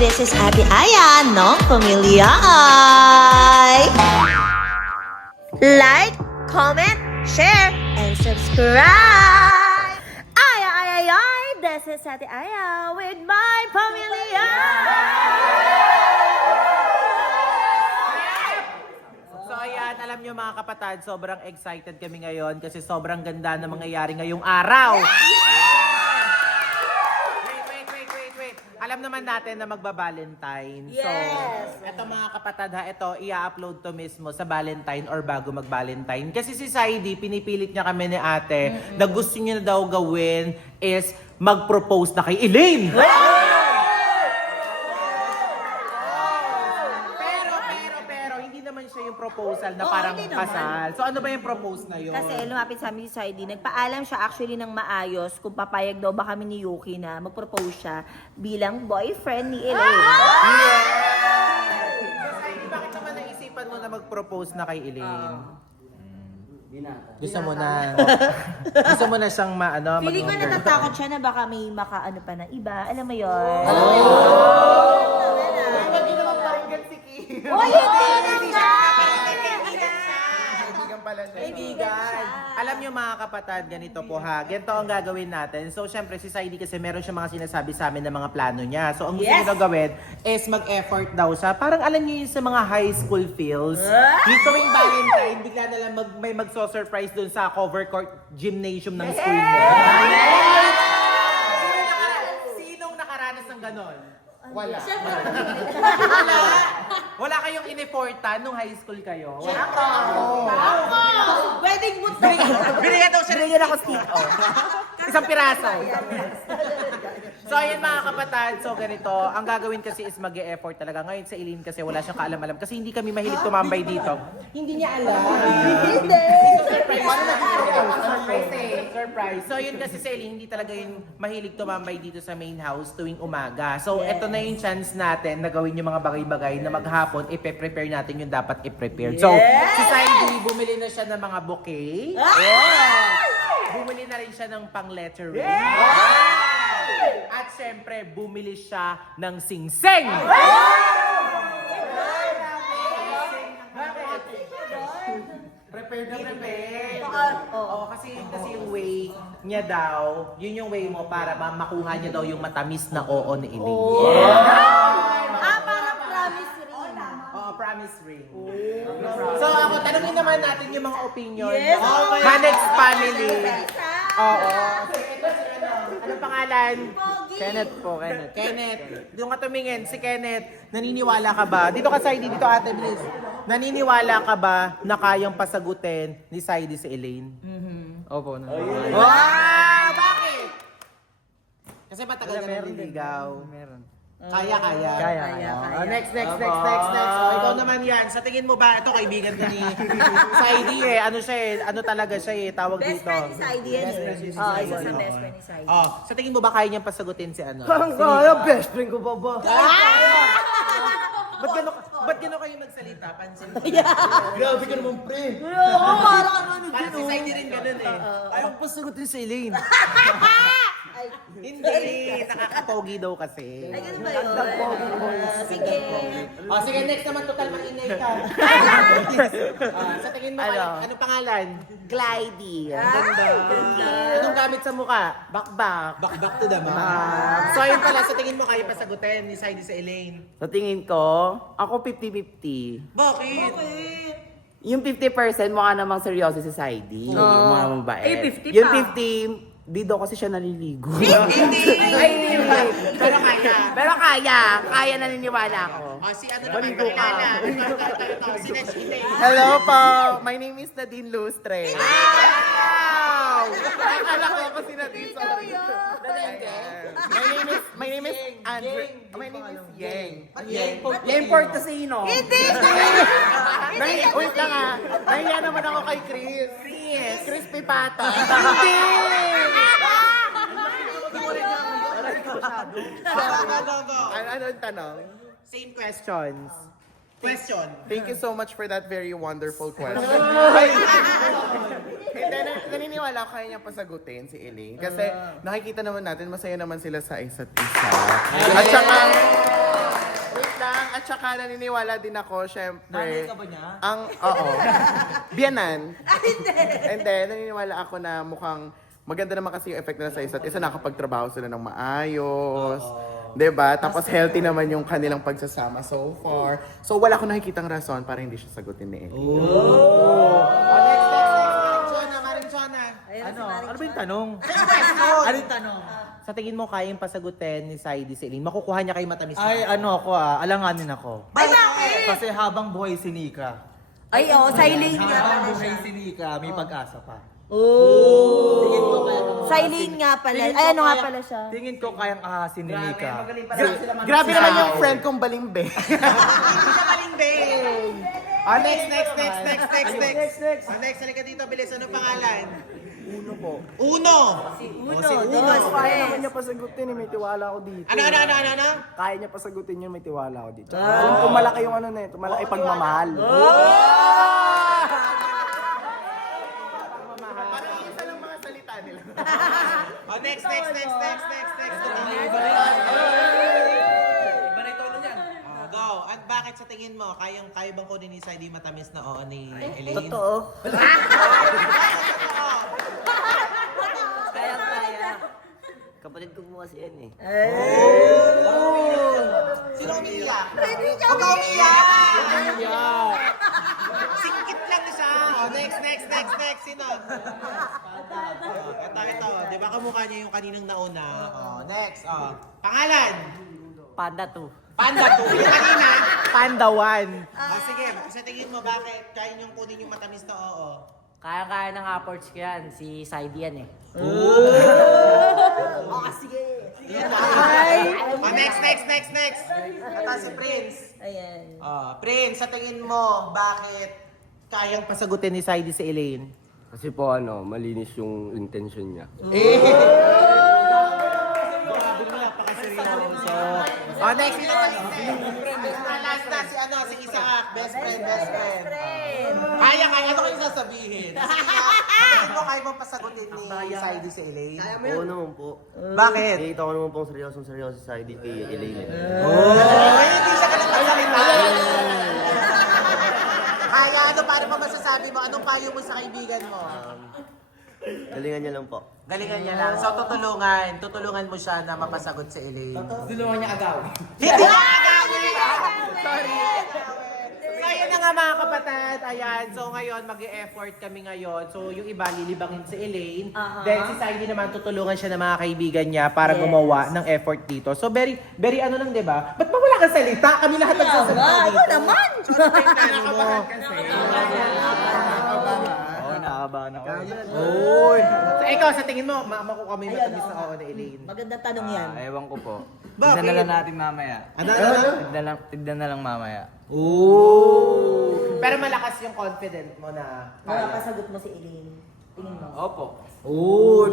This is Ate Aya ng Pamilya Ay. Like, comment, share, and subscribe. Ay, ay, ay, ay. This is Ate Aya with my Pamilya. So ayan, alam nyo mga kapatid, sobrang excited kami ngayon kasi sobrang ganda na mangyayari ngayong araw. Wait. Alam naman natin na magba-Valentine. Yes. So, eto mga kapatid ha, ito, i-upload to mismo sa Valentine or bago mag-Valentine. Kasi si Saidi, pinipilit niya kami ni ate na gusto niya na daw gawin is mag-propose na kay Elaine. Pero, hindi naman siya yung proposal na Oo, parang hindi naman. kasal. So, ano ba yung propose na yun? Kasi lumapit sa amin si Saidi, nagpaalam siya actually ng maayos kung papayag daw ba kami ni Yuki na mag-propose siya bilang boyfriend ni Elaine. So, Saidi, bakit naman naisipan mo na mag-propose na kay Elaine? Gusto mo na. Gusto mo na siyang Feeling ko natatakot siya na baka may makaano pa na iba. Alam mo yun? Hindi naman paringgan si Kim. Oh, hindi nga! Kaibigan. Alam niyo mga kapatid, ganito po ha. Ganito ang gagawin natin. So, syempre, si Saidi kasi meron siya mga sinasabi sa amin ng mga plano niya. So, ang gusto niya gawin is mag-effort daw siya. Parang alam niyo yung sa mga high school feels. Yung tuwing Valentine, bigla na lang may magso-surprise dun sa cover court gymnasium ng school niya. Sinong nakaranas ng ganon? Wala. Wala kayong in-effortan nung high school kayo? Wala ka. Wedding boot na Binigyan daw siya ng stick. Isang piraso. So ayun mga kapatid, so ganito, ang gagawin kasi is mag-e-effort talaga. Ngayon sa Elaine kasi wala siyang kaalam-alam kasi hindi kami mahilig tumambay dito. Hindi niya alam. Hindi! Surprise. So yun kasi sa Elaine, hindi talaga yung mahilig tumambay dito sa main house tuwing umaga. So eto na yung chance natin na gawin yung mga bagay-bagay na maghapon, ipe-prepare natin yung dapat i-prepare. So, si Saidi, bumili na siya ng mga bouquet. Bumili na rin siya ng pang-lettering. At syempre, bumili siya ng sing-sing. Prepare na prepare. Oo, kasi yung way niya daw, yun yung way mo para makuha niya daw yung matamis na oo ni Elaine. Parang promise ring. Oo, promise ring. So ako, tanungin naman natin yung mga opinion Yes. ng Manex family. Oo. Anong pangalan? Kenneth po, Kenneth. Kenneth. Doon ka tumingin, si Kenneth, naniniwala ka ba? Dito ka, Saidi, dito ate, bilis. Naniniwala ka ba na kayang pasagutin ni Saidi si Elaine? Opo, na. Wow! Bakit? Kasi matagal na naliligaw. Meron. Kaya. Kaya. Oh, next. Oh, ikaw naman yan. Sa tingin mo ba, ito kaibigan ko ni Saidi eh. Ano siya eh, ano talaga siya eh, tawag Best dito. friend ni Saidi yan eh. Oo, isa sa best friend ni Saidi. Oh, sa tingin mo ba kaya niyang pasagutin si ano? Kaya, best friend ko pa ba? Ba't gano'n kayo magsalita? Pansin mo. Grabe ka naman, pre. Oo, parang ano Parang si Saidi rin gano'n eh. Ayaw pa sagutin si Elaine. Hindi, nakakapogi daw kasi. Ay, ganun ba yun? Sige. Oh, sige, next naman, total maingay ka. Sa tingin mo, anong pangalan? Glidey. Ang ganda. Anong gamit sa mukha? Bakbak. Bakbak to the max. So, ayun pala, sa tingin mo kayo pasagutin ni Saidi sa Elaine. Sa tingin ko, ako 50-50. Bakit? Yung 50% mukha namang seryoso si Saidi. Yung mga mabait. Eh, 50 Yung pa. 50, di daw kasi siya naliligo. Ay, pero kaya. Pero kaya naniniwala ako. Oh, si ano naman, kilala. Si Neshine. Hello po, my name is Nadine Lustre. Wow! Akala ko kasi Nadine, sorry. My name is Andre. My name is Yeng. Yeng Portosino. Hindi! Wait lang ah. Nahiya naman ako kay Chris. Chris Pipata. Hindi! Ano ang tanong? Same questions. Question. Thank you so much for that very wonderful question. Naniniwala ko kaya niya pasagutin si Elaine. Kasi nakikita naman natin, masaya naman sila sa isa't isa. At saka, lang. At saka naniniwala din ako, syempre. Nanay ka ba niya? Oo. Biyanan. Hindi, naniniwala ako na mukhang maganda naman kasi yung effect nila sa isa't isa. Nakapagtrabaho sila ng maayos. Diba? Tapos healthy naman yung kanilang pagsasama so far. So wala akong nakikitang rason para hindi siya sagutin ni Ellie. Next. Chona, Maring Chona. Ano ba yung tanong? Ano yung tanong? Sa tingin mo, kayang pasagutin ni Saidi si Elaine? Makukuha niya kay matamis na. Ay, alanganin ako. Ay, bakit? Kasi habang buhay si Nika. Ay, silent nga Habang pala buhay siya. si Nika, may pag-asa pa. Silent nga pala. Ay, ano nga pala siya? Tingin ko kayang ahasin ni Nika. Magaling pala sila Grabe naman yung friend kong balimbe. Malingbing! Next. Next, halika dito, bilis. Ano pangalan? Uno po. Uno! Uno, si Uno. dos, Kaya naman tres. niya pasagutin eh, may tiwala ako dito. Ano? Kaya niya pasagutin yun, may tiwala ako dito. Alam ko malaki yung ano na ito, malaki pagmamahal. Parang isa lang mga salita nila. Next. Go. At bakit sa tingin mo, kaya bang kunin ni Saidi matamis na oo ni Elaine? Totoo. Kaya. Kapatid ko mo kasi yan eh. Sino umiiyak? Huwag ka umiiyak! Singkit lang siya. Next. Sino? Ito. Di ba kamukha niya yung kaninang nauna? Next. Pangalan? Panda to. Panda 2. Yung kanina? Panda 1. Sige, sa tingin mo, bakit kaya niyong kunin yung matamis na oo? Kaya-kaya ng apports ko yan, si Saidi yan eh. Next. Ito si Prince. Ayan. Prince, sa tingin mo, bakit kayang pasagutin ni Saidi si Elaine? Kasi po malinis yung intention niya. Next. Last na si Isaac. Best friend. Kaya. Ano kayo sasabihin? Tingin mo, kaya mong pasagutin ni Saidi si Elaine? Oo naman po. Bakit? Nakita ko naman pong seryoso sa ID kay Elaine. Hindi siya ganun magsalita. Kaya, paano pa masasabi mo? Anong payo mo sa kaibigan mo? Galingan niya lang po. Galingan niya lang. So, tutulungan mo siya na mapasagot si Elaine. Tulungan niya agawin. Hindi niya agawin! Sorry. So, ayun na nga mga kapatid. Ayan. So, ngayon, mag-e-effort kami ngayon. So, yung iba, lilibangin si Elaine. Then, si Saidi naman, tutulungan siya ng mga kaibigan niya para gumawa ng effort dito. So, very ano lang, di ba? Ba't ba wala kang salita? Kami lahat nagsasalita dito. Ikaw naman! Nakakabahan kasi. Nakakabahan ako. So, ikaw, sa tingin mo, makuha mo yung matamis na oo na Elaine. Magandang tanong yan. Ewan ko po. Bakit? Tignan na lang natin mamaya. Ano? Tignan na lang mamaya. Pero malakas yung confident mo na Makakasagot mo si Elaine. Tingin mo. Opo.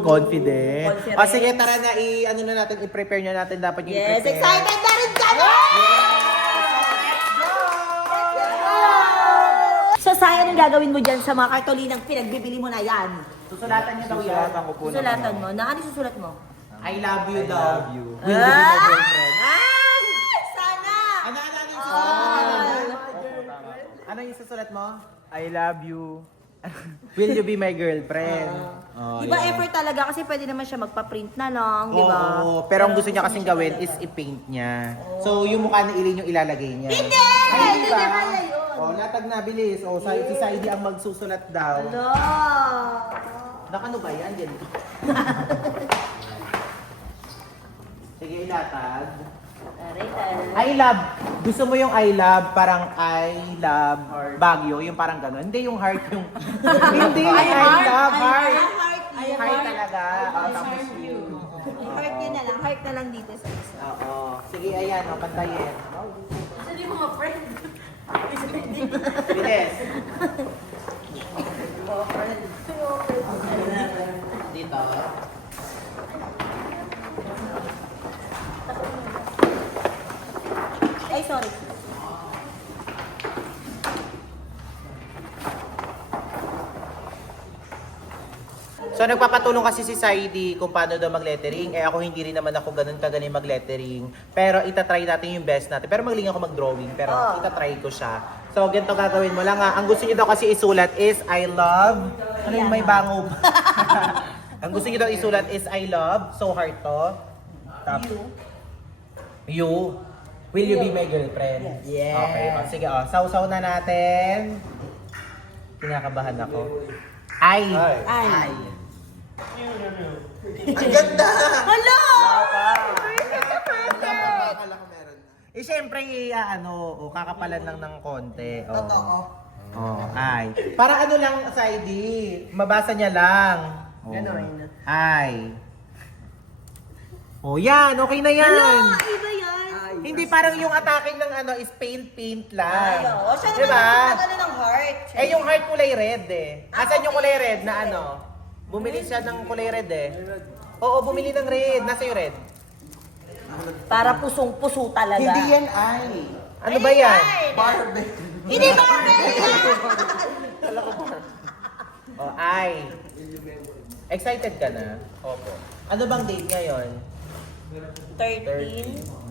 confident. Confident. O sige, tara na, i-prepare na natin dapat yung Yes, i-prepare. excited na rin kami! So, sayang ang gagawin mo dyan sa mga kartolinang pinagbibili mo na yan. Susulatan niyo daw yan. Susulatan ko po ng Susulatan mo. Na ano susulat mo? I love you daw. love you. Will you be my boyfriend? Ah! Sana! Ano yung susulat mo? Ano yung susulat mo? I love you. Will you be my girlfriend? Di ba effort talaga? Kasi pwede naman siya magpa-print na lang, di ba? Oo, pero ang gusto niya kasing gawin is i-paint niya. So, yung mukha ni Elaine yung ilalagay niya. Hindi! Hindi ba? kaya yun. Oh, latag na, bilis. Oh, si Saidi ang magsusulat daw. Hello! Nakano ba yan? Yan. Sige, ilatag. I love. Gusto mo yung I love, parang I love Baguio, yung parang gano'n. Hindi yung heart yung... Hindi, I love heart. Heart talaga. Oh, tapos you. Heart yun na lang. Heart na lang dito sa isa. Oo. Sige, ayan. O, pantayin. Sabi mo mga friend. Bilis. Dito. Ay, sorry. So nagpapatulong kasi si Saidi kung paano daw mag-lettering. Eh ako hindi rin naman ako ganun kagaling mag-lettering. Pero itatry natin yung best natin. Pero magaling ako mag-drawing. Pero itatry ko siya. So ganito gagawin mo lang ha. Ang gusto niyo daw kasi isulat is I love. Ano yung may bango pa? Ang gusto niyo daw isulat is I love. So heart to. You. Will you be my girlfriend? Yes. Okay. O, sige o. Sausaw na natin. Kinakabahan ako. Ay. Ay. Ang ganda! Hello! Eh, syempre, kakapalan lang ng konti. Totoo. Oh, ay. Para ano lang, Saidi, mabasa niya lang. Ganon. Ay. Oh, yan. Okay na yan. Hello! Ay ba yan? Hindi parang yung atake ng is paint lang. Ay, oo. Siya Diba? naman ano ng heart. Eh, yung heart kulay red eh. Asan yung kulay red na Bumili siya ng kulay red eh. Oo, bumili ng red. Nasa yung red? Para pusong-puso talaga. Hindi yan ay. Ano ba yan? Barbie. Hindi Barbie! Oh, ay. Excited ka na? Opo. Ano bang date ngayon? 13?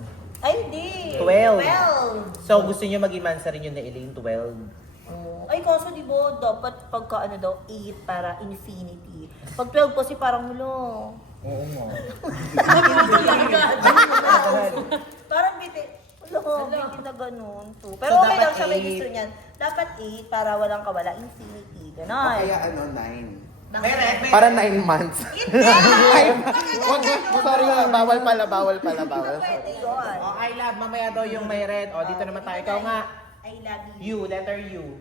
Ay, hindi. 12. 12. So, gusto niyo mag-imansa rin yun na Elaine 12? Oh. Ay, kaso di ba, dapat pagka 8 para infinity. Pag 12 kasi parang hulo. Oo mo. Parang biti. Hulo, biti na ganun. So, pero So, okay dapat lang siya, may 8. gusto niyan. Dapat 8 para walang kawala, infinity. Ganon. Kaya 9. May red, may Para 9 months. Sorry nga, bawal pala. Pwede yun. Oh, I love. Mamaya daw yung may red. Oh, dito naman tayo. Ikaw nga. I love you. You, letter U.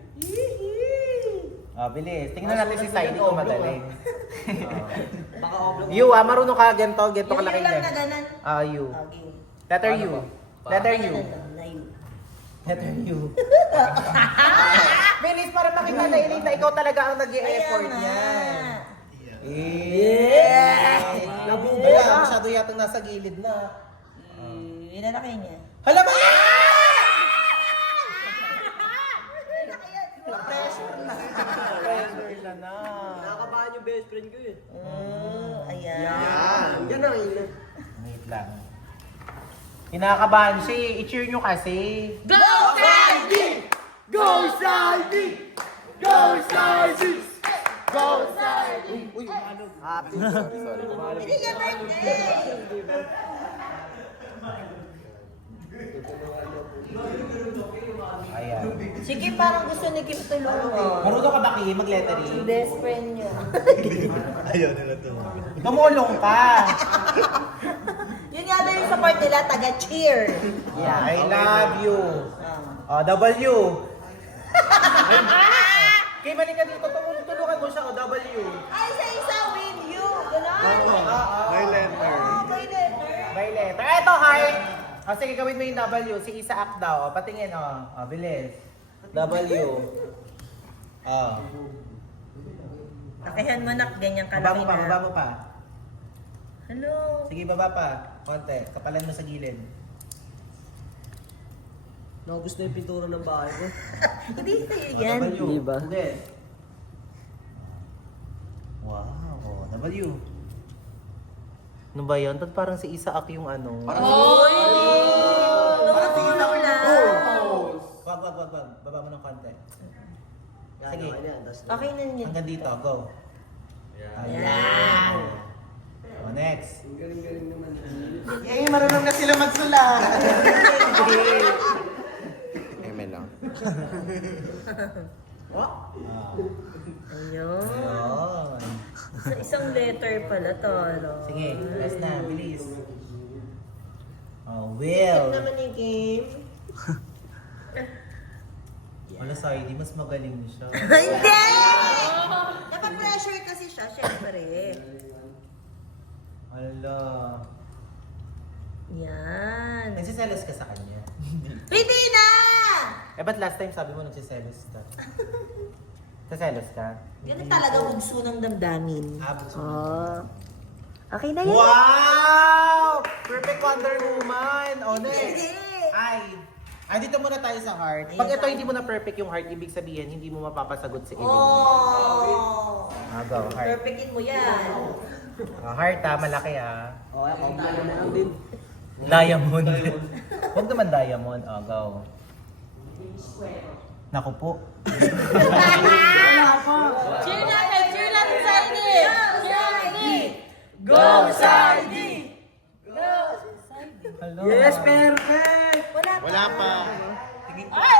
Oh, bilis. Tingnan natin si Saidi kung magaling. You, marunong ka. Ganito kalaki Yung lang niya. na ganan. You. Okay. Letter U. Letter U. Na you. Letter U. Bilis para makita na Elaine na ikaw talaga ang nag-i-effort Kaya niya. nga. Yeah! Nabubula. Masyado yatang nasa gilid na. Inalaki niya. Hala ba? Pressure na na. Nakakabahan yung best friend ko eh. Ayan. Yan ang Wait lang. Kinakabahan siya eh. I-cheer nyo kasi. Go, Saidi! Go, Saidi! Go, Saidi! Go, Saidi! Uy, umalog. Sorry. Hindi niya birthday! Ayan. Sige, parang gusto ni Kim tulungan. Marunong ka ba Kim mag-lettering? Best friend niya. Tumulong ka. Yun nga na yung support nila, taga-cheer. Yeah, I love you. W. Kim, mali ka dito. Tulungan mo siya. W. Ay, sa isa with you. Ganon. May letter. Oh, by letter. By letter. Eto, heart. Sige, gawin mo yung W. Si Isaac daw. Patingin, bilis. W. Pakihan mo nak, ganyan Baba kalaki mo pa, na. baba mo pa. Hello. Sige, baba pa. Konti. Kapalan mo sa gilid. Nagusto yung pintura ng bahay ko. Hindi sa'yo yan. W. Hindi ba? Hindi. Wow. W. Ano ba yan? Ba't parang si Isaac yung ano? Parang ikaw na. Wag. Baba mo ng konti. Sige. Okay na yun. Hanggang dito. Go. Yan. Next. Yay, marunong na sila magsulat. Amen lang. Ayun. Ayun. Sa isang letter pala to. No? Sige, last na. Bilis. Will. Naman ni Kim. Wala Saidi, mas magaling siya. Hindi! Dapat pressure kasi siya, syempre. Ala. Yan. Nagsiselos ka sa kanya. Hindi na! Ba't last time sabi mo nagsiselos ka? Nagsiselos ka? Ganun talaga hugso ng damdamin. Okay na yan. Wow! Perfect Wonder Woman! Hindi. Ay! Dito muna tayo sa heart. Pag ito hindi mo na perfect yung heart, ibig sabihin, hindi mo mapapasagot si Elaine. Oh! Go, heart. Perfectin mo yan. Heart malaki Oh, ako na lang din. Diamond. Huwag naman diamond. Go. Naku po. Cheer natin! Cheer natin sa Heidi! Go, Heidi! Hello. Yes, perfect! Wala pa. Ay!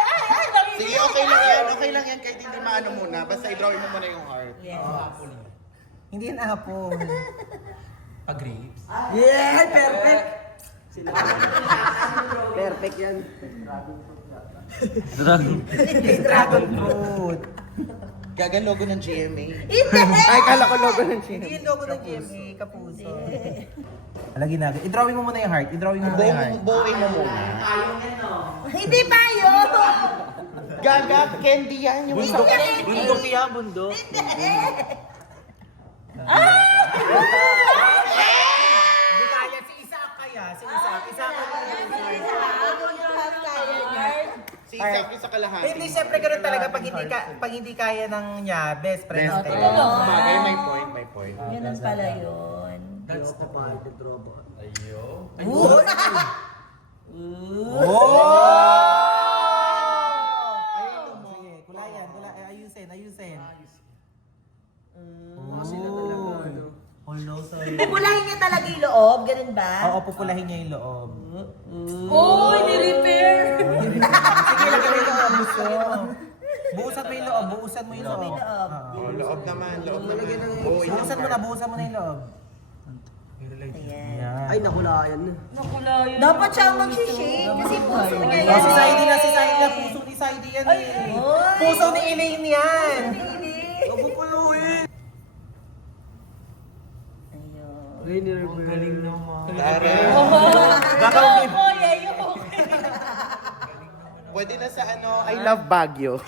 Sige, okay lang yan. Okay lang yan kahit hindi maano muna. Basta i-drawing mo muna yung heart. Hindi yan apple. Grapes. Yeah, perfect! Perfect yan. Dragon fruit. Gagan logo ng GMA. Ay, kala ko logo ng GMA. Hindi yung logo ng GMA, kapuso. Alagin natin. I-drawing mo muna yung heart. I-drawing mo muna yung heart. Buuin mo muna. Hindi ba yun? Gaga, candy yan. Yung Bundok yan, bundok. Hindi kaya. Si Isaac kaya. Si Isaac. Isaac si Isaac yung sa kalahati. Hindi, syempre ganun talaga pag hindi kaya ng niya, best friend Best tayo. friend. Bagay, may point, may point. Ganun pala yun. That's the part of trouble. Sige, kulayan. Ayusin. Sila talaga, ano. Hello, sorry. Pupulahin niya talaga yung loob, ganun ba? Oo, pupulahin niya yung loob. Oh, ni-repair! Sige, lagyan mo yung loob. Buusan mo yung loob. Buusan mo yung loob. Buusan mo yung loob. Oo. Oh, loob naman. Buuin Buusan mo na yung loob. Ayan. Yan. Ay, nakulayan na. Dapat siya ang mag-shake kasi puso niya yan. Si Saidi na. Puso ni Saidi yan eh. Puso ni Elaine yan. Kabukuluin! Ay, galing naman. Gagawin. Pwede na sa ano, I love Baguio.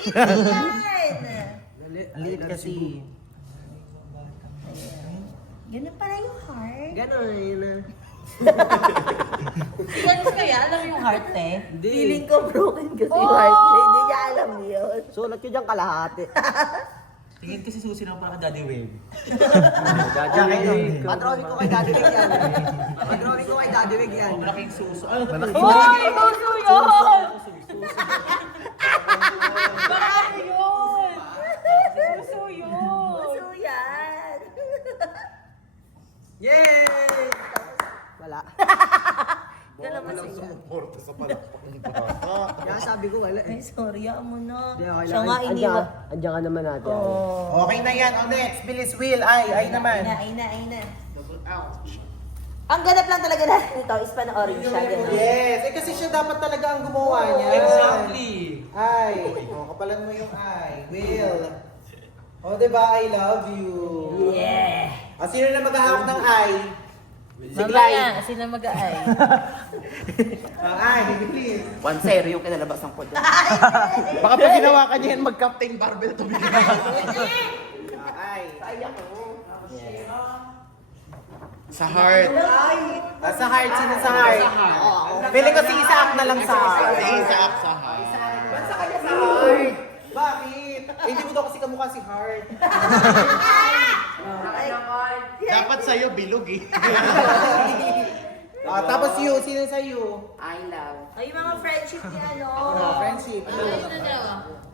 Ang liit kasi. Ganun pala yung heart. Ganon, yun na. Ganun kaya? Alam mo yung heart, eh? Hindi. Feeling ko broken kasi yung heart. Hindi niya alam yun. Sulat ko dyan kalahati. Tingin kasi susi ng parang Daddy Wave. Padrawing ko kay Daddy Wig yan. Padrawing ko kay Daddy Wig yan. Malaking suso. Hoy! Puso yun! Baka yun! Puso yun! Puso yan! Yay! Wala. Ganun ba siya? Sumuporta sa palakpak ng bata. Kaya sabi ko wala Ay, eh. sorry, mo na. Hindi, okay Siya lang. nga iniwan. Andiyan ka naman natin. Oh. Okay na yan. Next. Bilis, Will. Ay naman. Ay na. Ang ganap lang talaga natin ito is panoorin siya. Ganun. Yes. Kasi siya dapat talaga ang gumawa niya. Exactly. Ay. Kapalan mo yung ay. Will. Diba? I love you. Yeah! Sino na maghahawak ng ay? Mamaya, sino mag-aay? Ay, bilis. 1-0 yung kinalabasan ko doon. Baka pag ginawa ka niya yan, mag-Captain Barbell to. Ay. Sa heart. Sa heart. Sino sa heart? Feeling ko si Isaac na lang sa heart. Si Isaac sa heart. Heart. Bakit? Hindi mo daw kasi kamukha si Heart. Dapat sa'yo, bilog eh. Tapos you, sino sa you? Ay, yung mga friendship niya, no? Friendship.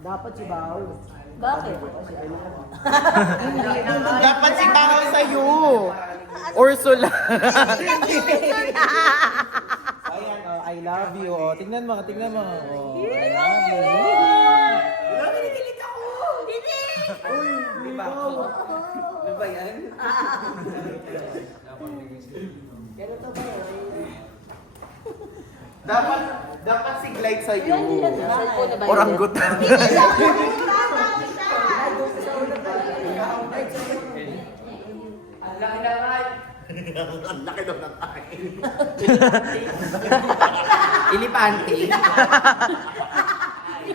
Dapat si Bao. Bakit? Dapat si Bao sa'yo. Ursula. Ayan, I love you. Tingnan mo. I love you. Ano ba yan? Dapat si Glide sa'yo. Orangutan. Ang laki daw ng kain. Ilipante.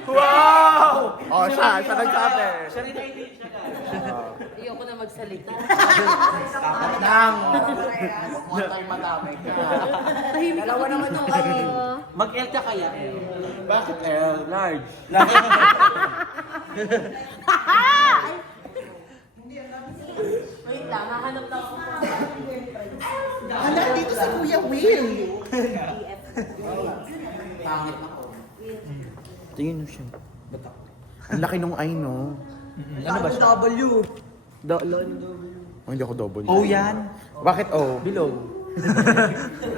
Wow! Oh, siya nagsabi. Ayoko na magsalita. Dapat lang. Huwag tayo madamay ka. Dalawa naman yung kayo. Mag-L ka kaya? Bakit L? Large. Wait lang, hahanap na ako. Anak, dito si Kuya Will. Tingin mo siya. Ang laki nung I, no? Ano ba siya? W. Oh, hindi ako double. O yan. Bakit O? Below.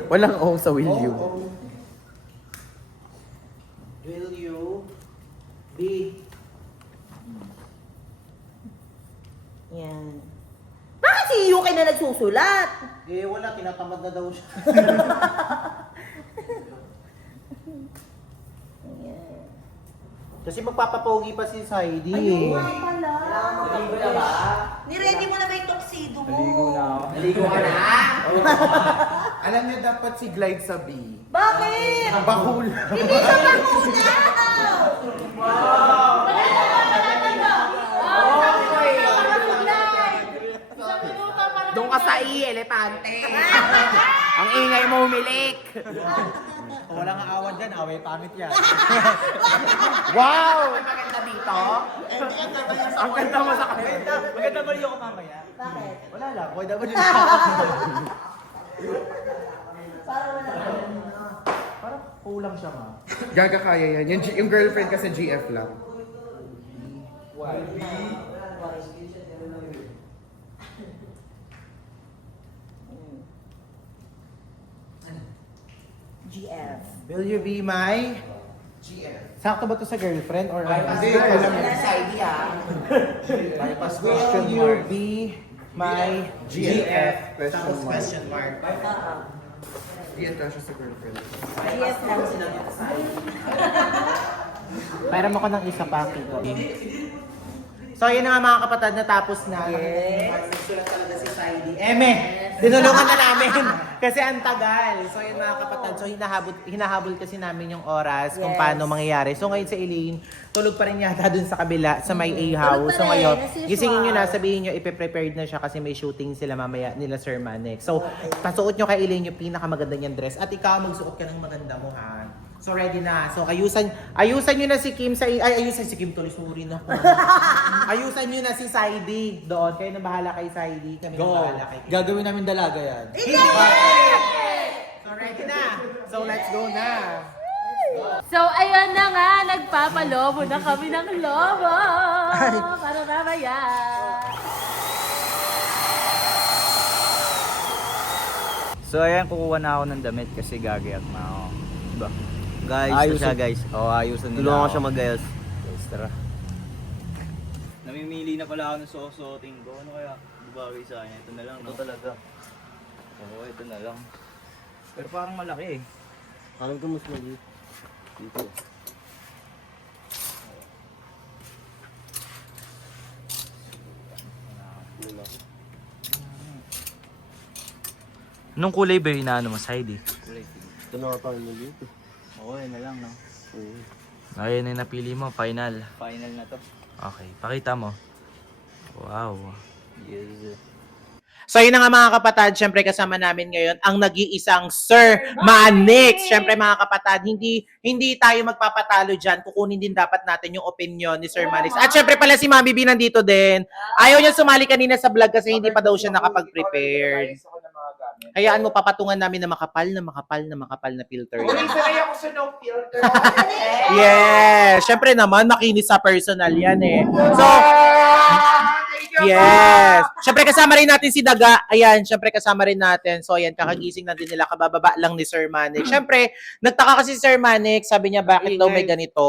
Walang O sa will you. Will you be... Yan. Bakit si Yuki na nagsusulat? Eh, wala. Tinatamad na daw siya. Kasi magpapapogi pa si Saidi. Niready mo na ba yung tuxedo mo? Naligo ka na? Alam niyo dapat si Glide sa B. Bakit? Bahul. Hindi siya bakuna! Doon ka sa I, elepante. Ang ingay mo umilik. Wala nga awan dyan, away pangit yan. Wow! Maganda dito. Ang ganda mo sa kanila. Maganda ba yung mamaya? Bakit? Wala lang, why dapat yun? Parang kulang siya, ma. Gaga kaya yan. Yung girlfriend kasi GF lang. GF. Will you be my... GF. Sakto ba to sa girlfriend or... Hindi, alam mo. Will you be my GF? Question mark. Hindi yan siya sa girlfriend. GF lang sila. Pairam ako ng isa pa, Kiko. So, yun na nga mga kapatid, natapos na. Yes. Nagsulat talaga si Saidi. Eme! Dinulungan na namin kasi ang tagal. So, yun mga kapatid. So, hinahabol kasi namin yung oras kung Yes. paano mangyayari. So, ngayon sa Elaine, tulog pa rin yata dun sa kabila, sa may A Tulog house. pa So, rin, ngayon, as usual. gisingin nyo na, sabihin nyo, ipe-prepared na siya kasi may shooting sila mamaya nila Sir Manek. So, pasuot nyo kay Elaine yung pinakamaganda niyang dress at ikaw magsuot ka ng maganda mo, ha? So, ready na. So, ayusan nyo na si Kim sa... Ay, ayusan si Kim tuloy. Sorry na po. Ayusan nyo na si Saidi doon. Kayo na bahala kay Saidi. Kami na Go. bahala kay Kim. Gagawin namin dalaga yan. So, ready na. So, let's go na. So, ayun na nga, nagpapalobo na kami ng lobo. Para mamaya. So ayan, kukuha na ako ng damit kasi gagayat na ako. Diba? Guys, Ayusin. ito siya guys. Oo, ayusin nila Tulungan ko ako. siya magayos. Guys, tara. Namimili na pala ako ng susuotin ko. Ano kaya? Bubawi sa akin. Ito na lang, no? Ito talaga. Oo, ito na lang. Pero parang malaki eh. Alam ko mas maliit. Dito. Anong kulay ba yung inaano mo, Heidi? Kulay pink. Ito na nga tayo dito. Oo, yun na lang, no? Oo. Ayun yung napili mo, final. Final na to. Okay, pakita mo. Wow. Yes. So, yun na nga mga kapatid, syempre kasama namin ngayon ang nag-iisang Sir Manix. Syempre mga kapatid, hindi tayo magpapatalo dyan. Kukunin din dapat natin yung opinion ni Sir Manix. At syempre pala si Mami B nandito din. Ayaw niya sumali kanina sa vlog kasi hindi pa daw siya nakapag-prepare. Hayaan mo, papatungan namin na makapal na filter. Sanay ako sa no filter. Yes! Syempre naman, makinis sa personal yan eh. So, yes! Syempre kasama rin natin si Daga. Ayan, syempre kasama rin natin. So, ayan, kakagising na din nila. Kabababa lang ni Sir Manik. Syempre, nagtaka kasi si Sir Manik. Sabi niya, bakit daw may ganito?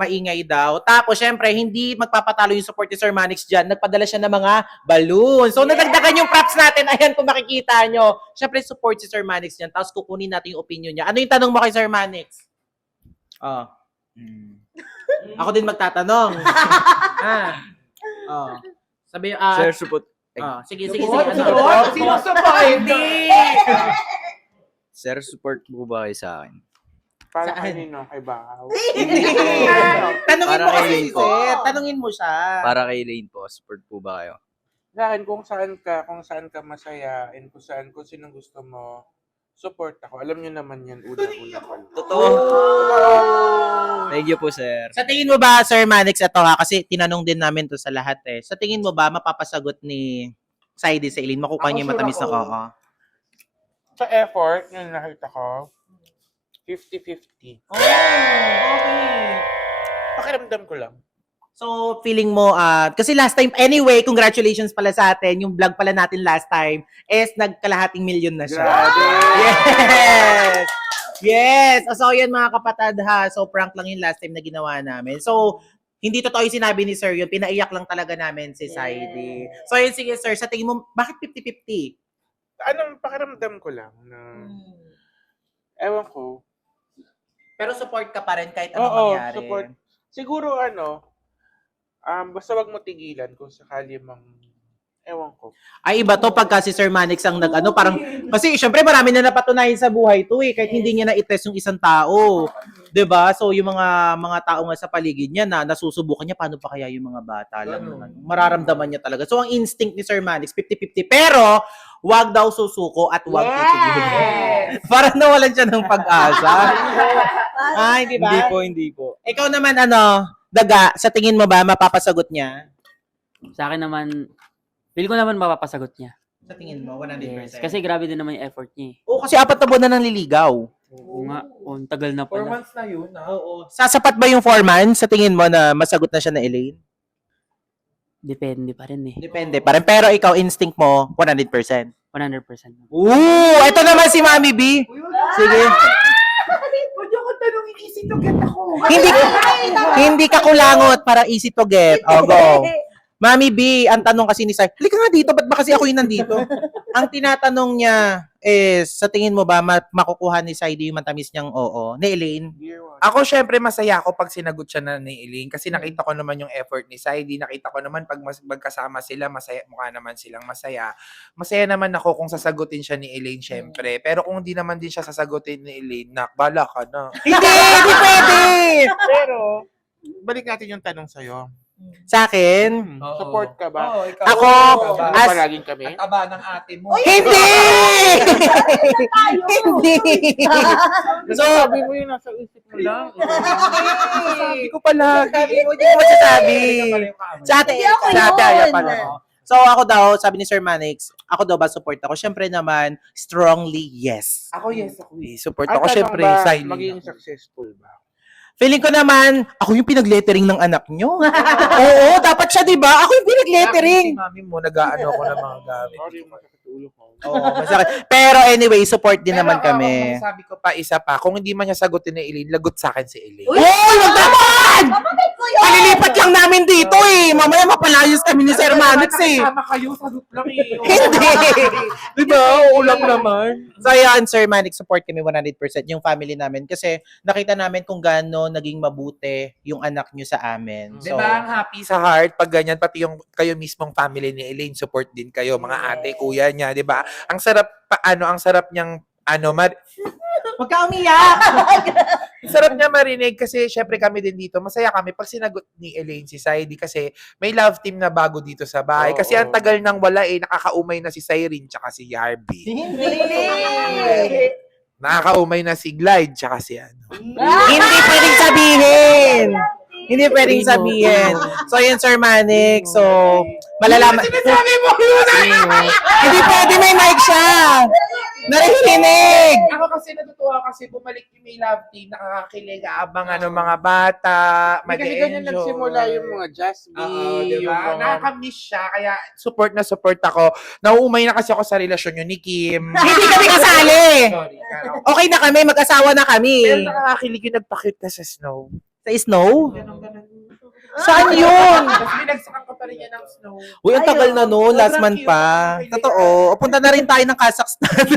Maingay daw. Tapos, syempre, hindi magpapatalo yung support ni Sir Manix dyan. Nagpadala siya ng mga balloon. So, nadagdagan yung props natin. Ayan, kung makikita nyo. Syempre, support si Sir Manix dyan. Tapos, kukunin natin yung opinion niya. Ano yung tanong mo kay Sir Manix? Oh. Ako din magtatanong. Oh. Sabi, Sir, support. sige. Ano? Sino sa Hindi! Sir, support mo ba kayo sa akin? Para Saan? kanino? Kay Bahaw. Hindi! Tanungin Para mo kay kasi, Lane po. sir. Tanungin mo siya. Para kay Lane po, support po ba kayo? Sa akin, kung saan ka masaya, and kung sinong gusto mo, support ako. Alam nyo naman yan, una-una pa lang. Totoo. Thank you po, sir. Sa tingin mo ba, Sir Manix, ito ha, kasi tinanong din namin to sa lahat eh. Sa tingin mo ba, mapapasagot ni Saidi sa Eileen? Makukuha niya yung Ako, matamis na sure ako. oo. Sa effort, yung nakita ko, 50-50. Okay. Pakiramdam ko lang. So, feeling mo, kasi last time, anyway, congratulations pala sa atin. Yung vlog pala natin last time is nagkalahating milyon na siya. Grabe! Yes! Yes! So, yan mga kapatid ha. So, prank lang yung last time na ginawa namin. So, hindi totoo yung sinabi ni Sir yun. Pinaiyak lang talaga namin si Saidi. So, yun, sige Sir, sa tingin mo, bakit 50-50? Pakiramdam ko lang na, ewan ko. Pero support ka pa rin kahit anong Oo, mangyari. support. Siguro basta wag mo tigilan kung sakali mang, ewan ko. Ay, iba to pagka si Sir Manix ang nag-ano, parang, kasi syempre marami na napatunayan sa buhay to eh, kahit hindi niya na-itest yung isang tao. 'Di ba? So, yung mga tao nga sa paligid niya na nasusubukan niya, paano pa kaya yung mga bata? Mararamdaman niya talaga. So, ang instinct ni Sir Manix, 50-50. Pero, wag daw susuko at wag titigil. Para nawalan siya ng pag-asa. Ay, di ba? Hindi po. Ikaw naman, Daga, sa tingin mo ba, mapapasagot niya? Sa akin naman, feel ko naman mapapasagot niya. Sa tingin mo, 100%? Yes, kasi grabe din naman yung effort niya. Oo, kasi 4 na buwan na nang liligaw. Oo nga, ang tagal na 4 pala. months na yun. Oo. Sasapat ba yung 4 months? Sa tingin mo na masagot na siya na Elaine? Depende pa rin eh. Depende pa rin. Pero ikaw, instinct mo, 100%. 100%. Ooh! Ito naman si Mami B. Sige. Huwag ako tanongin, easy to get ako. Hindi ka kulangot para easy to get. O, go. Mami B, ang tanong kasi ni Sai, halika nga dito, ba't ba kasi ako yung nandito? Ang tinatanong niya is, sa tingin mo ba, makukuha ni Saidi yung matamis niyang oo? Ni Elaine? Ako, syempre, masaya ako pag sinagot siya na ni Eileen kasi nakita ko naman yung effort ni Saidi. Nakita ko naman pag magkasama sila, masaya, mukha naman silang masaya. Masaya naman ako kung sasagutin siya ni Eileen, syempre. Pero kung hindi naman din siya sasagutin ni Eileen, bala ka na. Hindi pwede! Pero, balik natin yung tanong sa'yo. Sa akin? Support ka ba? Oo, ikaw. Ako, Ano as... palaging kami? Taba ng ate mo. Hindi! Hindi! So, Sabi mo yun, nasa isip mo lang. sabi ko palagi. Hindi ko masasabi. Sa ate, pala. So, ako daw, sabi ni Sir Manix, ako daw ba support ako? Siyempre naman, strongly yes. Ako, yes, ako. Support At ako, tanong syempre, ba, silent. magiging successful ba? Feeling ko naman, ako yung pinag-lettering ng anak nyo. Oo, dapat siya, di ba? Ako yung pinag-lettering. Si mami mo, nag-aano ko ng mga gamit. Sorry, masakit ulo ko. Oo, masakit. Pero anyway, support din naman kami. Sabi ko pa, isa pa, kung hindi man niya sagutin ni Eileen, lagot sa akin si Eileen. Uy, wag naman! Palilipat lang namin dito eh. Mamaya mapalayos kami ni Sir Manix eh. Kasama kayo, sagot lang eh. Hindi. Di ba? Ulang naman. So yan, Sir Manix, support kami 100% yung family namin kasi nakita namin kung gaano naging mabuti yung anak nyo sa amin. Di ba, ang happy sa heart pag ganyan, pati yung kayo mismong family ni Eileen, support din kayo, mga ate, kuya niya, di ba? Ang sarap, ang sarap niyang, Huwag ka umiyak! ang sarap niya marinig kasi syempre kami din dito, masaya kami pag sinagot ni Elaine si Saidi kasi may love team na bago dito sa bahay. Kasi ang tagal nang wala nakakaumay na si Cyrene tsaka si Yarby. Nakakaumay na si Glide tsaka si Hindi pwedeng sabihin! Hindi pwedeng sabihin. So yun, Sir Manix. So, malalaman. Sinasabi mo yun! Hindi pwede, may mic siya! Narinig! Ako kasi natutuwa kasi bumalik yung may love team, nakakakilig, abangan ng mga bata, mag-enjoy. Kasi ganyan nagsimula yung mga Jasmine, diba? Nakakamiss siya, kaya support na support ako. Nauumay na kasi ako sa relasyon yun ni Kim. Hindi kami kasali! Sorry. Okay na kami, mag-asawa na kami. Pero nakakakilig yung nagpakit na sa snow. Sa snow? Saan yun? Tapos binagsakan ko pa rin yan ng snow. Uy, ang tagal na no, last month pa. Totoo. O, punta na rin tayo ng Kazakhstan.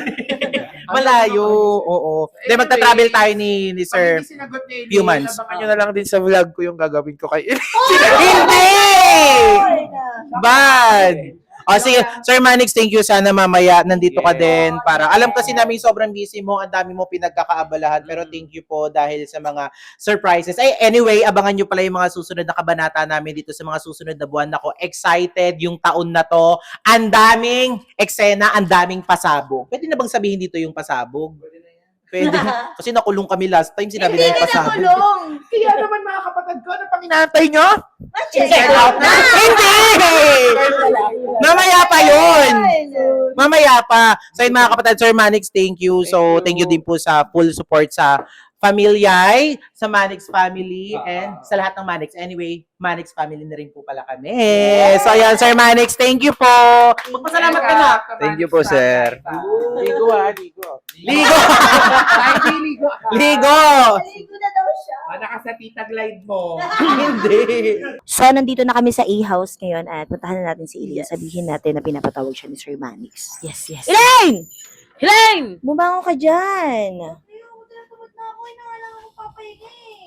Malayo. Oo. Then magta-travel tayo ni Sir. Pag hindi sinagot ni Eileen, few months. abangan nyo na lang din sa vlog ko yung gagawin ko kay Hindi! Bad! O sige, Sir Manix, thank you. Sana mamaya nandito ka din para alam kasi namin sobrang busy mo, ang dami mo pinagkakaabalahan, pero thank you po dahil sa mga surprises. Ay, anyway, abangan nyo pala yung mga susunod na kabanata namin dito sa mga susunod na buwan. Ako, excited yung taon na to. Ang daming eksena, ang daming pasabog. Pwede na bang sabihin dito yung pasabog? Pwede. Kasi nakulong kami last time, sinabi na yung pasabog. Kaya naman mga kapatid ko, ano pang inaantay nyo? Check out na! Hindi! Mamaya pa yun! Mamaya pa. So yun mga kapatid, Sir Manix, thank you. So thank you din po sa full support sa Pamilyay, sa Manix family, and sa lahat ng Manix. Anyway, Manix family na rin po pala kami. So yan, Sir Manix, thank you po. Magpasalamat ka na. Thank you po, sir. Ligo ha, ligo. Ligo! Ligo! Ligo na daw siya. Nakasatita glide mo. Hindi. So, nandito na kami sa A-house ngayon at puntahan na natin si Ilya. Sabihin natin na pinapatawag siya ni Sir Manix. Yes, yes. Elaine! Elaine! Bumangon ka dyan.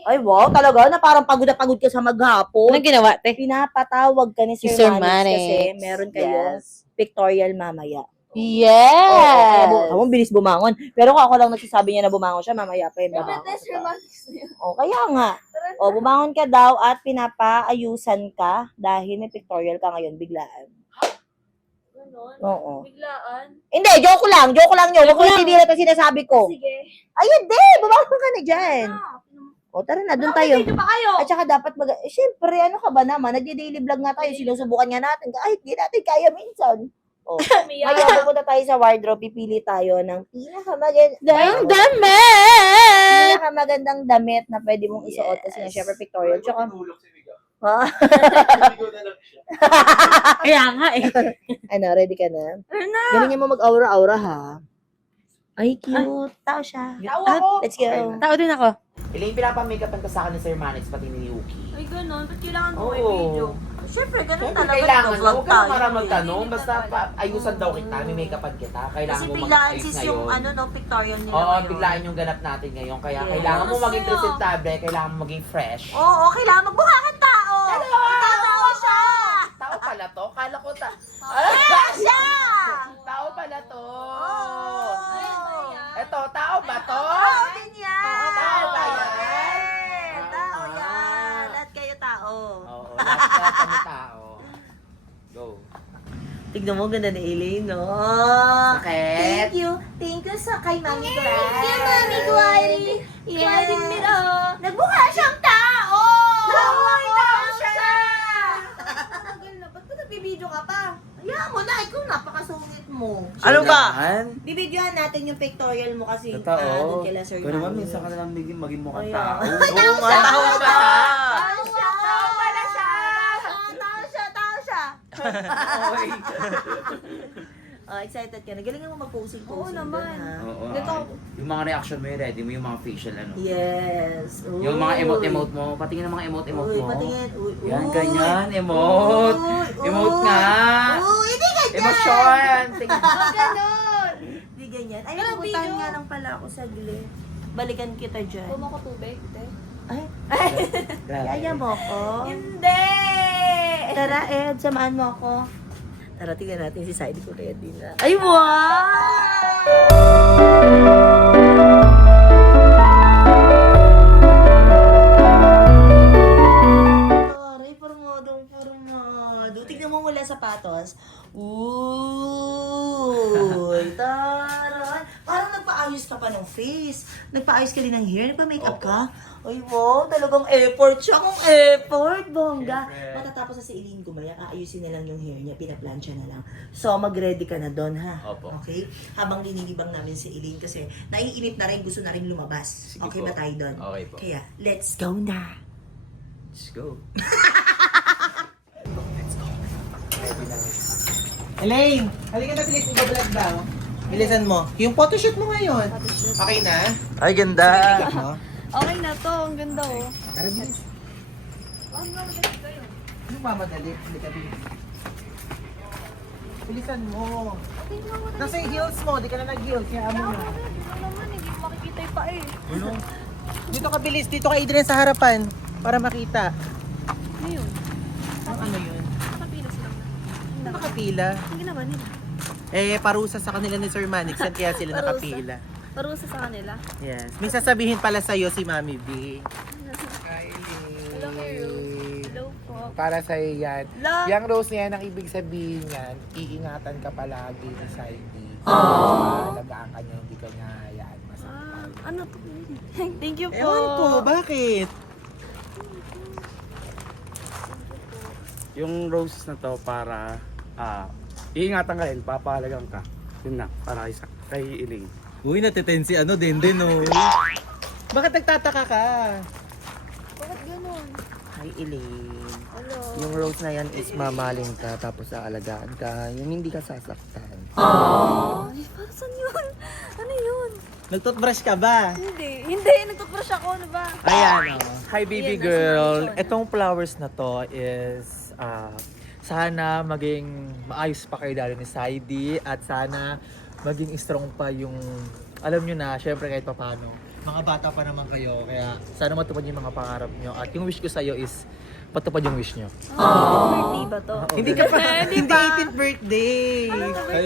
Ay, wow, talaga na parang pagod na pagod ka sa maghapon. Anong ginawa, te? Pinapatawag ka ni Sir, Sir Manix Manix. kasi meron kayong pictorial mamaya. Yes! Tama, bilis bumangon. Pero kung ako lang nagsasabi niya na bumangon siya, mamaya pa yun bumangon. O, kaya nga. O, bumangon ka daw at pinapaayusan ka dahil may pictorial ka ngayon, biglaan. Oo. Biglaan? Hindi, joke lang yun. Huwag ko hindi na sinasabi ko. Sige. Ay, hindi! Bumangon ka na dyan. O, tara na, doon tayo. Video pa kayo? At saka dapat siyempre, ano ka ba naman? Nagdi-daily vlog nga tayo. Sinusubukan nga natin. Kahit di natin kaya minsan. O, ngayon pupunta tayo sa wardrobe. Pipili tayo ng pinakamagandang damit na pwede mong isuot. Kasi nga, syempre, pictorial. Tsaka, ha? Kaya nga eh. Ano, ready ka na? Galingan mo mag-aura-aura, ha? Ay, cute. Tao siya. Tao ako. Let's go. Tao din ako. Elaine, pinapamake-upan ka sa akin ni Sir Manix, pati ni Yuki. Ay, ganun. Ba't kailangan mo i-video? Siyempre, ganun Siyempre, talaga. kailangan na. Vlog Huwag ka tayo para eh. magtanong. Basta ayusan daw kita, may make-upan kita. Kailangan Kasi mo biglaan mag-ayos sis ngayon. yung ano no, pictorial nila Oo, ngayon. biglaan yung ganap natin ngayon. Kaya Yes. kailangan mo maging Sa'yo. presentable, kailangan mo maging fresh. Oo, kailangan magmukha kang tao. Tao siya. Tao pala to? Kala ko Siya! Tao pala to. Oo. Eto, tao ba to? Tao din yan. Tao ba yan? Tao yan. Lahat kayo tao. Oo, lahat kami tao. Go. Tignan mo, ganda ni Elaine, no? Sakit? Thank you. Thank you sa kay Mami Claire. Thank you, Mami Claire. Yes. Nagmukha siyang tao. Tao siya. Tagal na. Ba't ko nagbibideo ka pa? Hayaan mo na. Ikaw napakasungit mo. Ano ba? Bibidyohan natin yung pictorial mo kasi Totoo. doon kila Sir Ikaw naman, Manny. minsan ka na lang maging mukhang Kaya. tao. Oo nga, tao siya. Tao siya. Tao pala siya. Tao siya. Excited ka na. Galingan mo mag-posing. Oo naman. Oo. Ito. Yung mga reaction mo, ready mo yung mga facial ano. Yes. Yung mga emote-emote mo, patingin ang mga emote-emote Uy, mo. patingin. Uy, Yan, uy. ganyan, emote. Uy, Emote nga. Uy, hindi ganyan. Emosyon. Huwag ganon. Hindi ganyan. Ay, napuntahan nga lang pala ako saglit. Balikan kita dyan. Buma ko tubig, te. Ay. Grabe. Kaya mo ko? Hindi! Tara, Ed, samahan mo ako. Tara, tingnan natin si Saidi ko ready na. Ay, wow! Aray, formado. Tignan mo wala sapatos. Uy, taray. Parang nagpaayos ka pa ng face. Nagpaayos ka din ng hair. Nagpa-makeup ka. Ay, wow. Talagang effort siya. Kung effort, bongga. Matatapos na si Eileen gumaya, aayusin na lang yung hair niya. Pinaplansya na lang. So, mag-ready ka na doon, ha? Opo. Okay? Habang linilibang namin si Eileen kasi naiinip na rin, gusto na rin lumabas. Sige Okay po. ba tayo doon? Okay po. Kaya, let's go na. Let's go. Elaine, halika na please, iba-vlog daw. Bilisan mo. Yung photoshoot mo ngayon. Okay na? Ay, ganda. Makeup mo. Okay na to, ang ganda oh. Tara, bilis. Ano mamadali? Halika, bilis. Bilisan mo. Nasa yung heels mo, di ka na nag-heels. Kaya amo na. naman, hindi ko makikita yung pa eh. Dito ka bilis, dito ka Adrian sa harapan. Para makita. Ano yun? Ano yun? Nakapilos lang na. Bakit nakapila. Hindi naman nila. Eh, parusa sa kanila ni Sir Manix, yan kaya sila Parusa. nakapila. Parusa sa kanila. Yes. May sasabihin pala sa'yo si Mami B. Hello, Rose. Hello po. Para sa yan. Love. Yung rose na yan, ang ibig sabihin yan, iingatan ka palagi ni Saidi. Alagaan ka niya, hindi ka niya hayaan masaktan. Ano to? Thank you po. Ewan ko, bakit? Yung rose na to para iingatan ka rin, papahalagan ka. Yun na, para kay Iling. Uy, natitensi ano din no. Bakit nagtataka ka? Bakit ganun? Hi, Elaine. Hello. Yung rose na yan is mamaling ka, tapos aalagaan ka. Yung hindi ka sasaktan. Ay, para saan yun? Ano yun? Nag-toothbrush ka ba? Hindi. Hindi. Nagtutbrush ako. Ano ba? Ayan, oh. Hi baby Ayan, girl, nasa etong flowers na to is sana maging maayos pa kayo dahil ni Saidi at sana maging strong pa yung, alam nyo na, syempre kahit papano, mga bata pa naman kayo, kaya sana matupad yung mga pangarap nyo at yung wish ko sa'yo is patupad yung wish nyo. Birthday ba to? Hindi ka pa, hindi 18th birthday.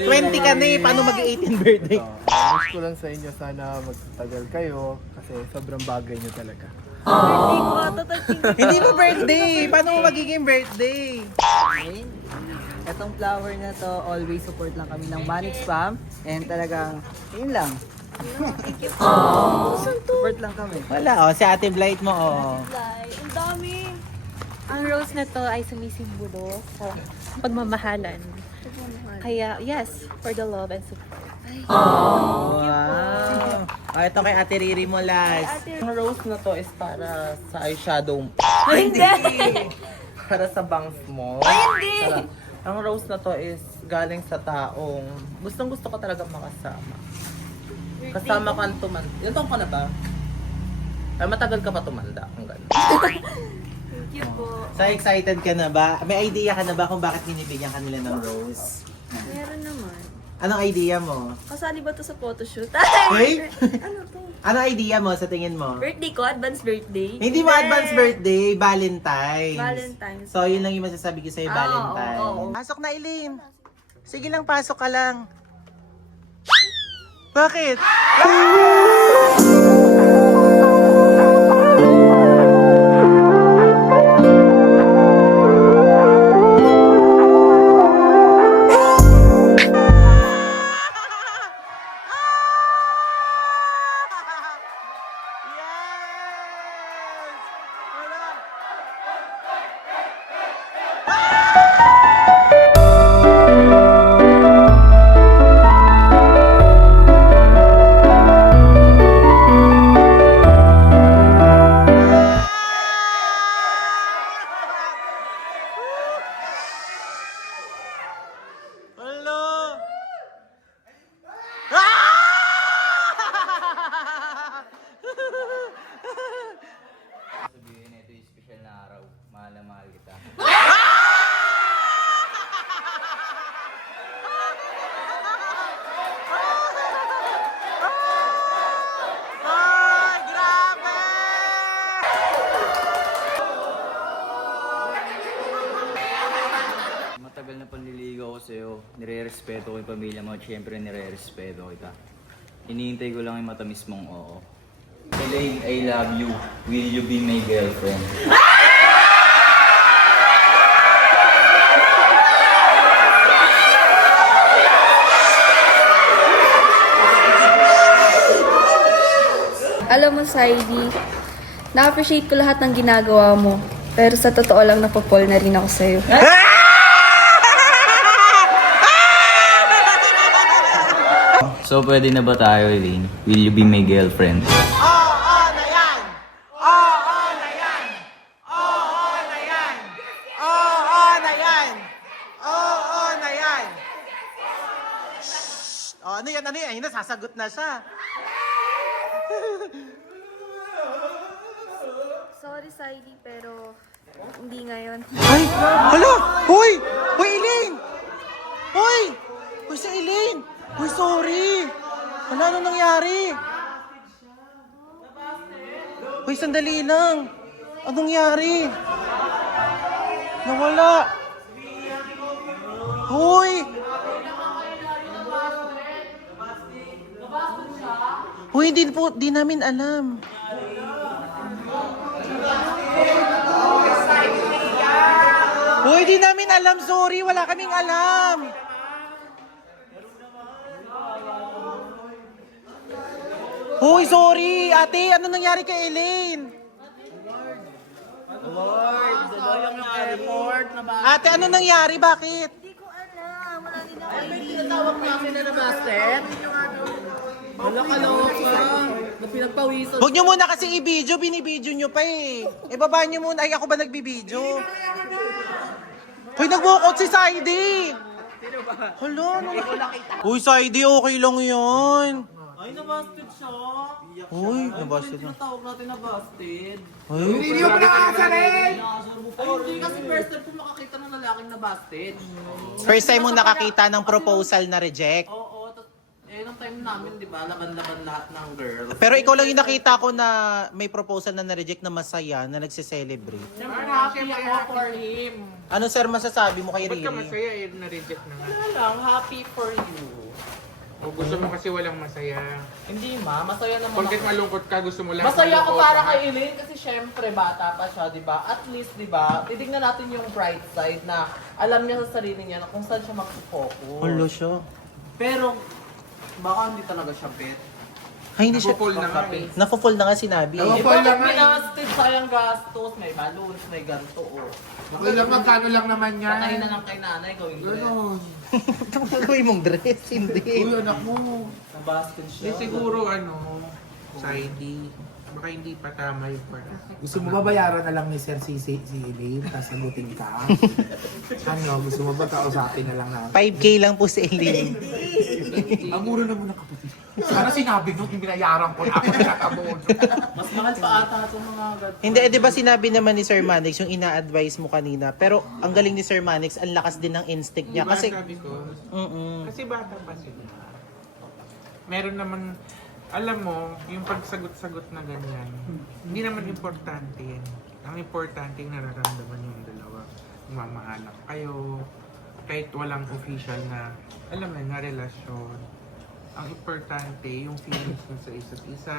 20 ka na eh, paano mag-18th birthday? Wish ko lang sa inyo, sana magtagal kayo kasi sobrang bagay nyo talaga. Birthday ko ata. Hindi mo birthday, paano mo magiging birthday? Etong flower na to, always support lang kami ng Manix Fam. And talagang, yun lang. Thank you po. Saan to? Support lang kami. Wala, oh, si Ate Blight mo, oh. Ang dami. Ang rose na to ay sumisimbolo sa pagmamahalan. Kaya, yes, for the love and support. Wow. Oh, ito kay Ate Riri mo last. Ang rose na to is para sa eyeshadow. Hindi. Para sa bangs mo. Hindi. Ang rose na to is galing sa taong gustong gusto ko talaga makasama. Kasama ka tumanda. Ilan taon ka na ba? Ay, matagal ka pa tumanda. Ang gano'n. Thank you po. So excited ka na ba? May idea ka na ba kung bakit binibigyan ka nila ng rose? Meron naman. Anong idea mo? Kasali ba to sa photoshoot? Hey? Ano to? Anong idea mo sa tingin mo? Birthday ko? Advance birthday? Hindi mo advance birthday, Valentine's. Valentine's. So, yun lang yung masasabi ko sa'yo, Valentine's. oo. Pasok na, Eileen. Sige lang, pasok ka lang. Bakit? Sabihin, ito yung special na araw. Mahal na mahal kita. Ay, grabe! Matagal na panliligaw ko sa'yo. Nire-respeto ko yung pamilya mo at syempre nire-respeto kita. Iniintay ko lang yung matamis mong oo. Elaine, I love you. Will you be my girlfriend? Alam mo, Saidi, na-appreciate ko lahat ng ginagawa mo. Pero sa totoo lang, napapol na rin ako sa'yo. So, pwede na ba tayo, Elaine? Will you be my girlfriend? Oo na yan! Oo na yan! Oo na yan! Oo na yan! Oo na yan! Shhh! Oh, ano yan? Ano yan? Ayun na, sasagot na siya. Sorry, Saidi, pero hindi ngayon. Ay! Hala! Hoy! Hoy, Elaine! Hoy! Hoy, si Elaine! Hoy, sorry! Wala, ano nangyari? Hoy, sandali lang! Anong nangyari? Nawala! Huy! Huy, di namin alam. Huy, di namin alam. Sorry, wala kaming alam. Huy, sorry. Ate, ano nangyari kay Elaine? Ate, ano nangyari? Bakit? Hindi ko alam. Wala din ako idea. Tinatawag namin na nabasted. Wala ka na pinagpawisan. Huwag nyo muna kasi i-video, binibideo nyo pa eh. Ibaba nyo muna. Ay, ako ba nagbibideo? Hoy, nag-walkout si Saidi! Hala, ano? Uy, Saidi, okay lang yan. Ay, nabasted siya. Uy, nabasted na. Tinatawag natin nabasted. Ay, Hindi mo nakakasarin! Ay, hindi kasi first time ko makakita ng lalaking nabasted. first time mo nakakita ng proposal na reject. Oo, nung time namin, di ba, laban-laban lahat ng girls. Pero ikaw lang yung nakita ko na may proposal na na-reject na masaya, na nagse-celebrate. Siyempre, happy ako for him. Ano sir masasabi mo kay Ba't ka Riri? masaya eh, na-reject na nga? Wala lang, happy for you. O gusto mo kasi walang masaya. Hindi masaya naman Pagkat ako. malungkot ka, gusto mo lang Masaya ako malungkot para ka. kay Elaine kasi syempre bata pa siya, di ba? At least, di ba, titignan natin yung bright side na alam niya sa sarili niya na kung saan siya mag-focus. Hala siya. Pero, baka hindi talaga siya bet. Ay, hindi siya. Napupul na nga eh. Napupul na nga sinabi. Eh, Paul lang bakit may nga nasted sayang gastos, may balloons, may ganito, oh. Okay lang, magkano lang naman yan. Patay na lang kay nanay, gawin ko rin. Ito gagawin mong dress, hindi. Uy, anak mo. Nabasted siya. Siguro Saidi. Baka hindi pa tama yung para. Gusto mo ba bayaran na lang ni Sir si Elaine, tapos sagutin ka? Ano, gusto mo ba kausapin na lang natin? 5K lang po si Elaine. Ang mura na muna kapatid. Sana sinabi nyo, yung binayaran ko na ako nagtatabon. Mas mahal pa ata itong mga ganito. Hindi, di ba sinabi naman ni Sir Manix yung ina-advise mo kanina. Pero ang galing ni Sir Manix, ang lakas din ng instinct niya. Diba, Kasi, sabi ko, mm kasi bata pa sila. Meron naman, alam mo, yung pagsagot-sagot na ganyan, hindi naman importante yan. Ang importante yung nararamdaman yung dalawa. Mamahalak kayo, kahit walang official na, alam mo, na relasyon. Ang importante, yung feelings mo sa isa't isa.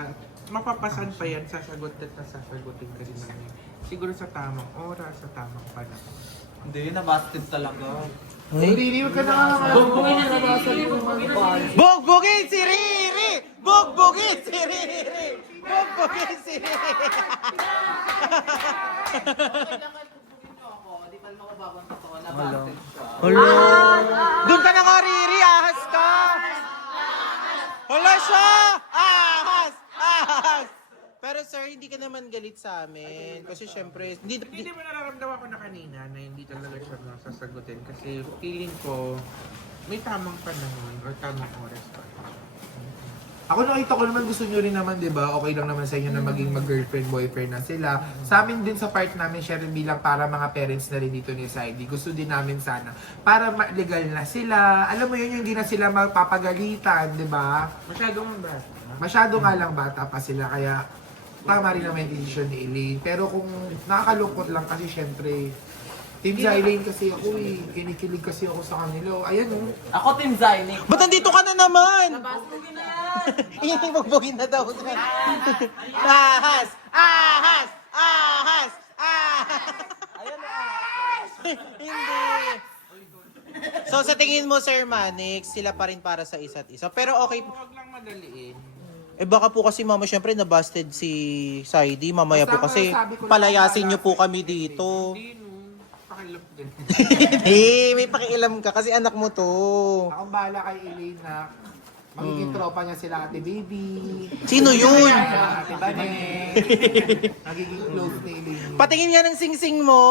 Mapapasan pa yan, sasagot at sasagutin ka rin namin. Siguro sa tamang oras, sa tamang panahon. Hindi, nabasted talaga. Nililiw ka na nga. Bugbugin si Riri! Bugbugin si Riri! Bugbugin si Riri! Kailangan pupugin mo ako, di ba makababang totoo, nabasted siya. Hala! Doon ka na nga, Riri! Ahas ka! Hala siya! Ahas! Ahas! Pero sir, hindi ka naman galit sa amin. Kasi syempre, Hindi mo nararamdaman ko na kanina na hindi talaga siya sasagutin kasi feeling ko may tamang panahon or tamang oras pa. Ako nakita ko naman gusto nyo rin naman, di ba? Okay lang naman sa inyo na maging mag-girlfriend, boyfriend na sila. Sa amin din sa part namin, share rin bilang para mga parents na rin dito ni Saidi. Gusto din namin sana. Para legal na sila. Alam mo yun, yung hindi na sila magpapagalitan, di ba? Masyadong bata. Masyado nga lang bata pa sila, kaya tama rin naman yung decision ni Elaine. Pero kung nakakalungkot lang kasi syempre, Team Zylene kasi ako eh. Kinikilig kasi ako sa kanila. Ayan oh. Ako, Team Zynic. ba't nandito ka na naman? Nabasted na yan! Ibugbugin na daw. Ahas! Ahas! Ahas! Ahas! Hindi. So sa tingin mo, Sir Manix, sila pa rin para sa isa't isa. Pero okay. Huwag lang madaliin. Eh baka po kasi mama, syempre nabasted si Saidi. Mamaya po Basta kasi sabi ko lang, palayasin niyo po kami dito. Hindi no. Pakilap din. Hindi, may pakialam ka kasi anak mo to. Akong bahala kay Elaine na magiging tropa niya sila Ate Baby. Sino yun? Ate Bane. Magiging close ni Elaine. Patingin nga ng sing-sing mo.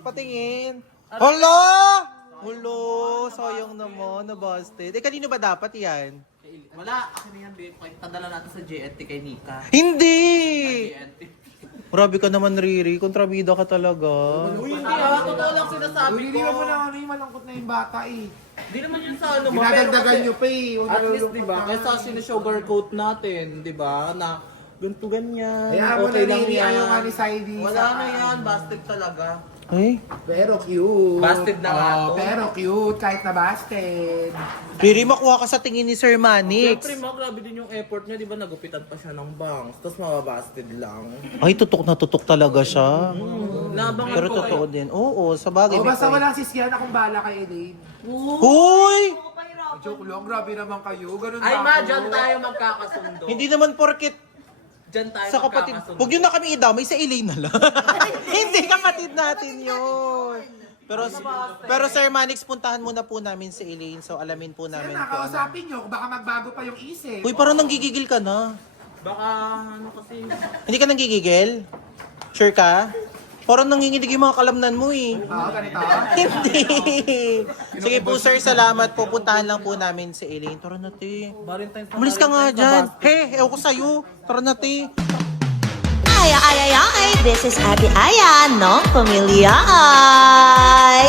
Patingin. Hala! Hulo, sayang naman, nabasted. Eh, kanino ba dapat yan? Wala, akin na yan, babe. Tadala natin sa JNT kay Nika. Hindi! JNT. Grabe ka naman, Riri. Kontrabida ka talaga. Uy, hindi totoo lang sinasabi ko. Hindi mo na ano yung malungkot na yung bata eh. Hindi naman yun sa ano mo. Ginagagdagan nyo pa eh. Huwag At least, nalulungkot di ba, na. kaysa sinusugarcoat natin, di ba, na ganito ganyan. Kaya mo Okay na lang Nini, yan. ayaw nga ni Saidi. Wala na yan, busted talaga. Ay, Pero cute. Busted na nga to. Pero cute, kahit na busted. Riri, makuha ka sa tingin ni Sir Manix. Siyempre, grabe din yung effort niya, di ba nagupitan pa siya ng bangs, tapos mababasted lang. Ay, tutok na tutok talaga siya. Nabangan Pero ko totoo din. Oo, sa bagay. O may basta point. walang sisyan akong bala kay Elaine. Hoy! Joke lang, grabe naman kayo. Ganun Ay, ba ma, ako? dyan tayo magkakasundo. Hindi naman porket Dyan tayo sa kapatid. magkakasundo. Huwag yun na kami idamay sa Elaine na lang. Hindi kapatid natin yun. Pero Sir Manix, puntahan muna po namin si Elaine. So alamin po Kaya namin kung ano. nakausapin nyo, baka magbago pa yung isip. Uy, parang nanggigigil ka na. Baka, ano kasi, Hindi ka nanggigigil? Sure ka? Parang nanginginig yung mga kalamnan mo eh. Oo, ganito. Hindi. Sige po sir, salamat po. Puntahan lang po namin si Elaine. Tara na te. Umalis ka nga dyan. He, ewan ko sa'yo. Tara na te. Ay, ay, ay, ay, this is Ate Aya, no? Pamilya ay.